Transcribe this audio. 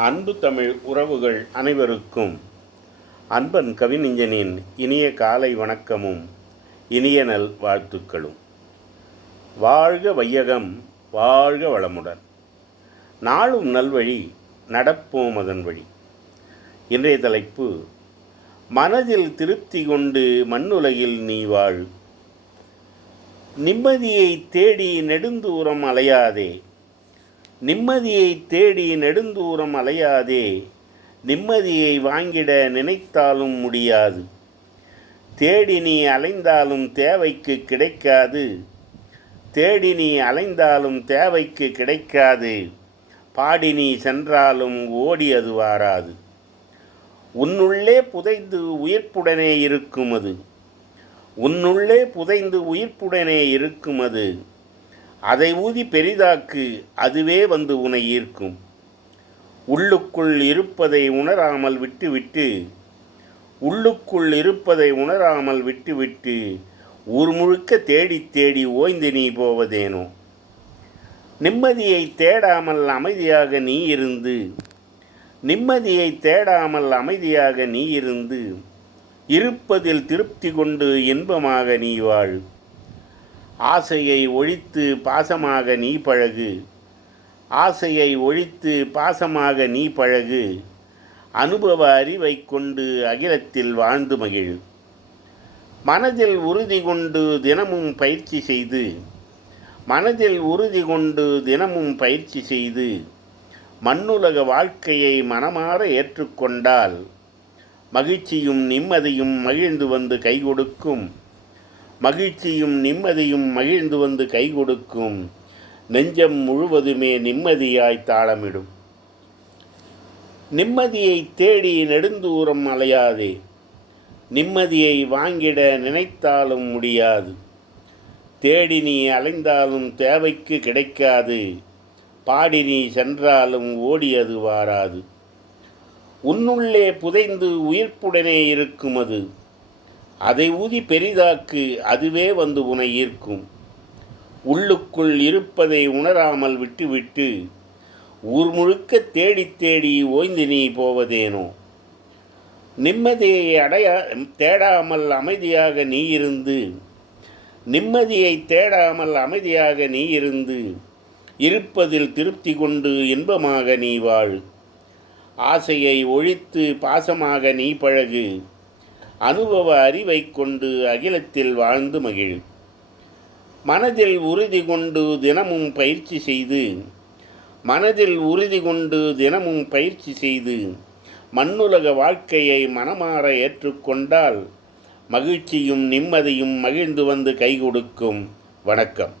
அன்பு தமிழ் உறவுகள் அனைவருக்கும். அன்பன் கவிஞனின் இனிய காலை வணக்கமும் இனிய நல் வாழ்த்துக்களும். வாழ்க வையகம் வாழ்க வளமுடன். நாளும் நல்வழி நடப்போம் அதன் வழி. இன்றைய தலைப்பு மனதில் திருப்தி கொண்டு மண்ணுலகில் நீ வாழ். நிம்மதியை தேடி நெடுந்தூரம் அலையாதே நிம்மதியை தேடி நெடுந்தூரம் அலையாதே. நிம்மதியை வாங்கிட நினைத்தாலும் முடியாது. தேடி நீ அலைந்தாலும் தேவைக்கு கிடைக்காது. தேடி நீ அலைந்தாலும் தேவைக்கு கிடைக்காது. பாடி நீ சென்றாலும் ஓடி அது வாராது. உன்னுள்ளே புதைந்து உயிர்ப்புடனே இருக்கும் அது உன்னுள்ளே புதைந்து உயிர்ப்புடனே இருக்கும் அது அதை ஊதி பெரிதாக்கு அதுவே வந்து உனை ஈர்க்கும். உள்ளுக்குள் இருப்பதை உணராமல் விட்டுவிட்டு உள்ளுக்குள் இருப்பதை உணராமல் விட்டுவிட்டு ஊர் முழுக்க தேடி தேடி ஓய்ந்து நீ போவதேனோ? நிம்மதியை தேடாமல் அமைதியாக நீ இருந்து நிம்மதியை தேடாமல் அமைதியாக நீ இருந்து இருப்பதில் திருப்தி கொண்டு இன்பமாக நீ வாழ். ஆசையை ஒழித்து பாசமாக நீ பழகு. ஆசையை ஒழித்து பாசமாக நீ பழகு. அனுபவ அறிவை கொண்டு அகிலத்தில் வாழ்ந்து மகிழ். மனதில் உறுதி கொண்டு தினமும் பயிற்சி செய்து. மனதில் உறுதி கொண்டு தினமும் பயிற்சி செய்து. மண்ணுலக வாழ்க்கையை மனமாற ஏற்றுக்கொண்டால் மகிழ்ச்சியும் நிம்மதியும் மகிழ்ந்து வந்து கை கொடுக்கும். மகிழ்ச்சியும் நிம்மதியும் மகிழ்ந்து வந்து கை கொடுக்கும் நெஞ்சம் முழுவதுமே நிம்மதியாய் தாளமிடும். நிம்மதியை தேடி நெடுந்தூரம் அலையாதே. நிம்மதியை வாங்கிட நினைத்தாலும் முடியாது. தேடி நீ அலைந்தாலும் தேவைக்கு கிடைக்காது. பாடி நீ சென்றாலும் ஓடியது வாராது. உன்னுள்ளே புதைந்து உயிர்ப்புடனே இருக்கும் அது அதை ஊதி பெரிதாக்கு அதுவே வந்து உனை ஈர்க்கும். உள்ளுக்குள் இருப்பதை உணராமல் விட்டுவிட்டு ஊர் முழுக்க தேடி தேடி ஓய்ந்து நீ போவதேனோ? நிம்மதியை அடைய தேடாமல் அமைதியாக நீ இருந்து நிம்மதியை தேடாமல் அமைதியாக நீ இருந்து இருப்பதில் திருப்தி கொண்டு இன்பமாக நீ வாழ். ஆசையை ஒழித்து பாசமாக நீ பழகு. அனுபவ அறிவை கொண்டு அகிலத்தில் வாழ்ந்து மகிழ். மனதில் உறுதி கொண்டு தினமும் பயிற்சி செய்து மனதில் உறுதி கொண்டு தினமும் பயிற்சி செய்து மண்ணுலக வாழ்க்கையை மனமாற ஏற்றுக்கொண்டால் மகிழ்ச்சியும் நிம்மதியும் மகிழ்ந்து வந்து கை கொடுக்கும். வணக்கம்.